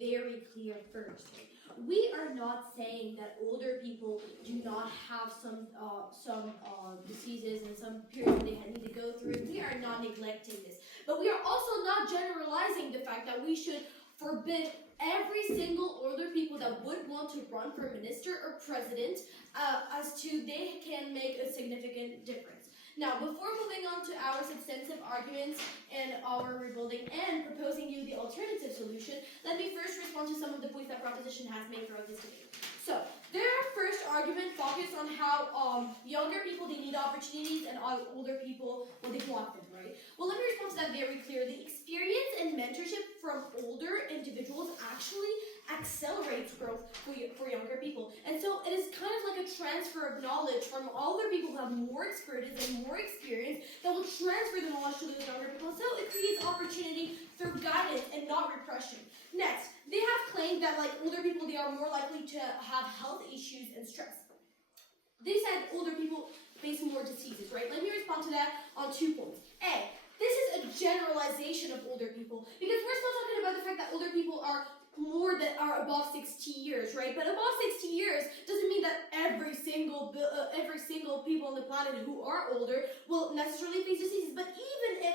very clear first. We are not saying that older people do not have some diseases and some periods they need to go through. We are not neglecting this. But we are also not generalizing the fact that we should forbid every single older people that would want to run for minister or president as to they can make a significant difference. Now, before moving on to our substantive arguments and our rebuilding and proposing you the alternative solution, let me first respond to some of the points that Proposition has made throughout this debate. So, their first argument focused on how younger people, they need opportunities, and older people, well, they block them, right? Well, let me respond to that very clearly. Experience and mentorship from older individuals actually accelerates growth for younger people. And so it is kind of like a transfer of knowledge from older people who have more experience and more experience that will transfer the knowledge to those younger people. So it creates opportunity through guidance and not repression. Next, they have claimed that like older people, they are more likely to have health issues and stress. They said older people face more diseases, right? Let me respond to that on 2 points. A, this is a generalization of older people because we're still talking about the fact that older people are above 60 years, right? But above 60 years doesn't mean that every single people on the planet who are older will necessarily face diseases. But even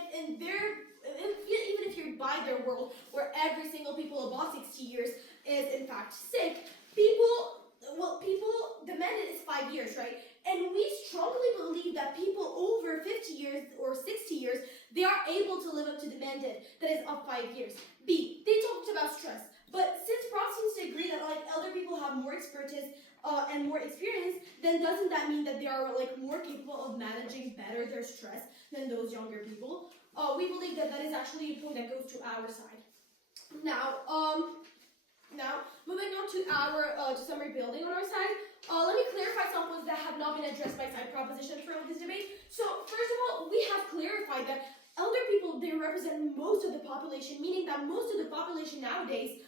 if you're by their world where every single people above 60 years is in fact sick, the mandate is 5 years, right? And we strongly believe that people over 50 years or 60 years, they are able to live up to the mandate that is of 5 years. B, they talked about stress. But since Prof seems to agree that like elder people have more expertise and more experience, then doesn't that mean that they are like more capable of managing better their stress than those younger people? We believe that is actually a point that goes to our side. Now moving on to to some rebuilding on our side. Let me clarify some points that have not been addressed by side proposition throughout this debate. So first of all, we have clarified that elder people, they represent most of the population, meaning that most of the population nowadays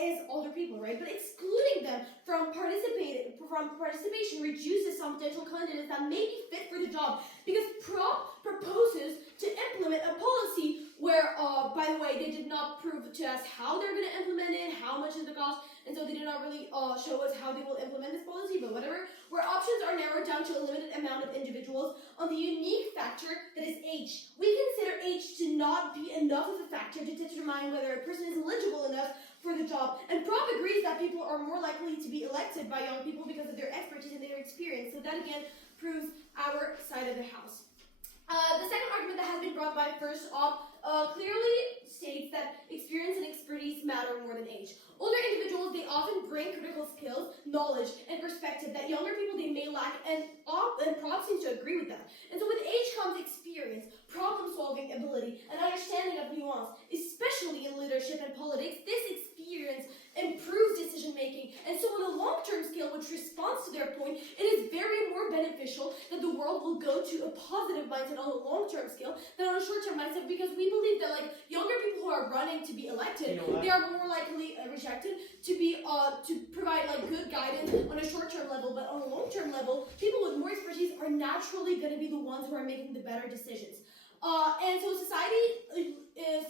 is older people, right? But excluding them from participation reduces some potential candidates that may be fit for the job, because Prop proposes to implement a policy where, by the way, they did not prove to us how they're going to implement it, how much is the cost, and so they did not really show us how they will implement this policy, but whatever, where options are narrowed down to a limited amount of individuals on the unique factor that is age. We consider age to not be enough of a factor to determine whether a person is eligible enough for the job. And Prop agrees that people are more likely to be elected by young people because of their expertise and their experience. So that again proves our side of the house. The second argument that has been brought by First Op clearly states that experience and expertise matter more than age. Older individuals, they often bring critical skills, knowledge, and perspective that younger people they may lack, and Prop seems to agree with that. And so with age comes experience, problem-solving ability, and understanding of nuance, especially in leadership and politics. This experience improves decision-making, and so on a long-term scale, which responds to their point, it is very more beneficial that the world will go to a positive mindset on a long-term scale than on a short-term mindset, because we believe that like younger people who are running to be elected, they are more likely rejected to be to provide like good guidance on a short-term level, but on a long-term level, people with more expertise are naturally going to be the ones who are making the better decisions. And so society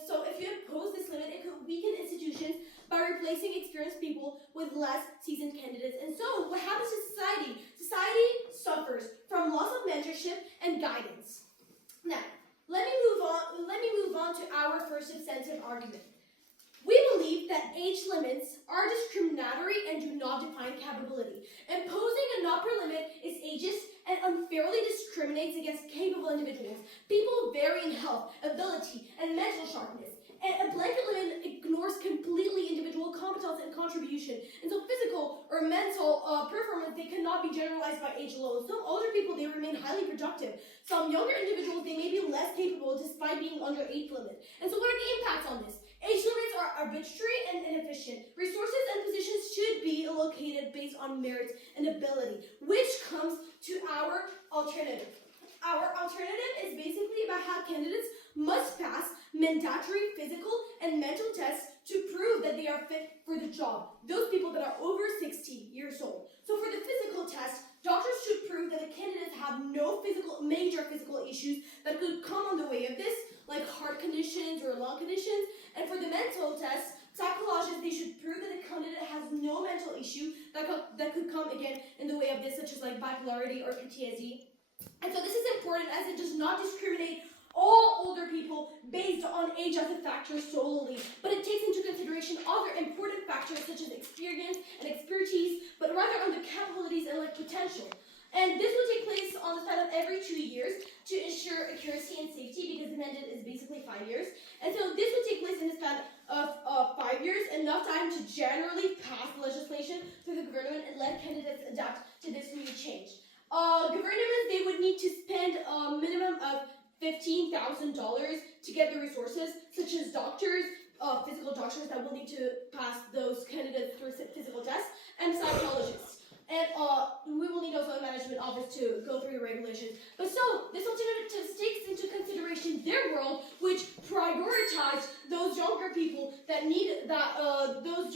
so if you impose this limit, it could weaken institutions by replacing experienced people with less seasoned candidates. And so what happens to society? Society suffers from loss of mentorship and guidance. Now, let me move on to our first substantive argument. We believe that age limits are discriminatory and do not define capability. Imposing an upper limit is ageist and unfairly discriminates against capable individuals. People vary in health, ability, and mental sharpness. And a blanket limit ignores completely individual competence and contribution. And so physical or mental performance, they cannot be generalized by age alone. Some older people, they remain highly productive. Some younger individuals, they may be less capable despite being under age limit. And so what are the impacts on this? Age limits are arbitrary and inefficient. Resources and positions should be allocated based on merit and ability, which comes to our alternative. Our alternative is basically about how candidates must pass mandatory physical and mental tests to prove that they are fit for the job. Those people that are over 60 years old. So for the physical test, doctors should prove that the candidates have no major physical issues that could come on the way of this, like heart conditions or lung conditions. And for the mental test, psychologists, they should prove issue that could come again in the way of this, such as like bipolarity or PTSD. And so this is important as it does not discriminate all older people based on age as a factor solely, but it takes into consideration other important factors such as experience and expertise, but rather on the capabilities and like potential. And this will take place on the span of every 2 years to ensure accuracy and safety, because the mandate is basically 5 years. And so this will take place in the span of 5 years, enough time to generally pass legislation through the government and let candidates adapt to this new change. Governments, they would need to spend a minimum of $15,000 to get the resources, such as doctors, physical doctors that will need to pass those candidates through physical tests, and psychologists. And we will need also a management office to go through the regulations. But so, this alternative takes into consideration their world, which prioritize those younger people that need those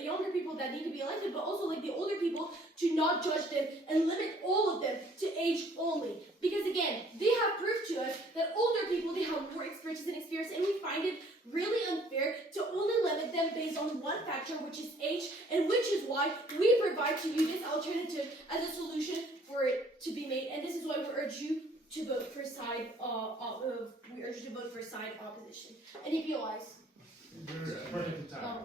younger people that need to be elected, but also like the older people, to not judge them and limit all of them to age only. Because again, they have proved to us that older people, they have more expertise and experience, and we find it really unfair to only limit them based on one factor, which is age, and which is why we provide to you this alternative as a solution for it to be made. And this is why we urge you to vote for side opposition. Any POIs? Perfect time.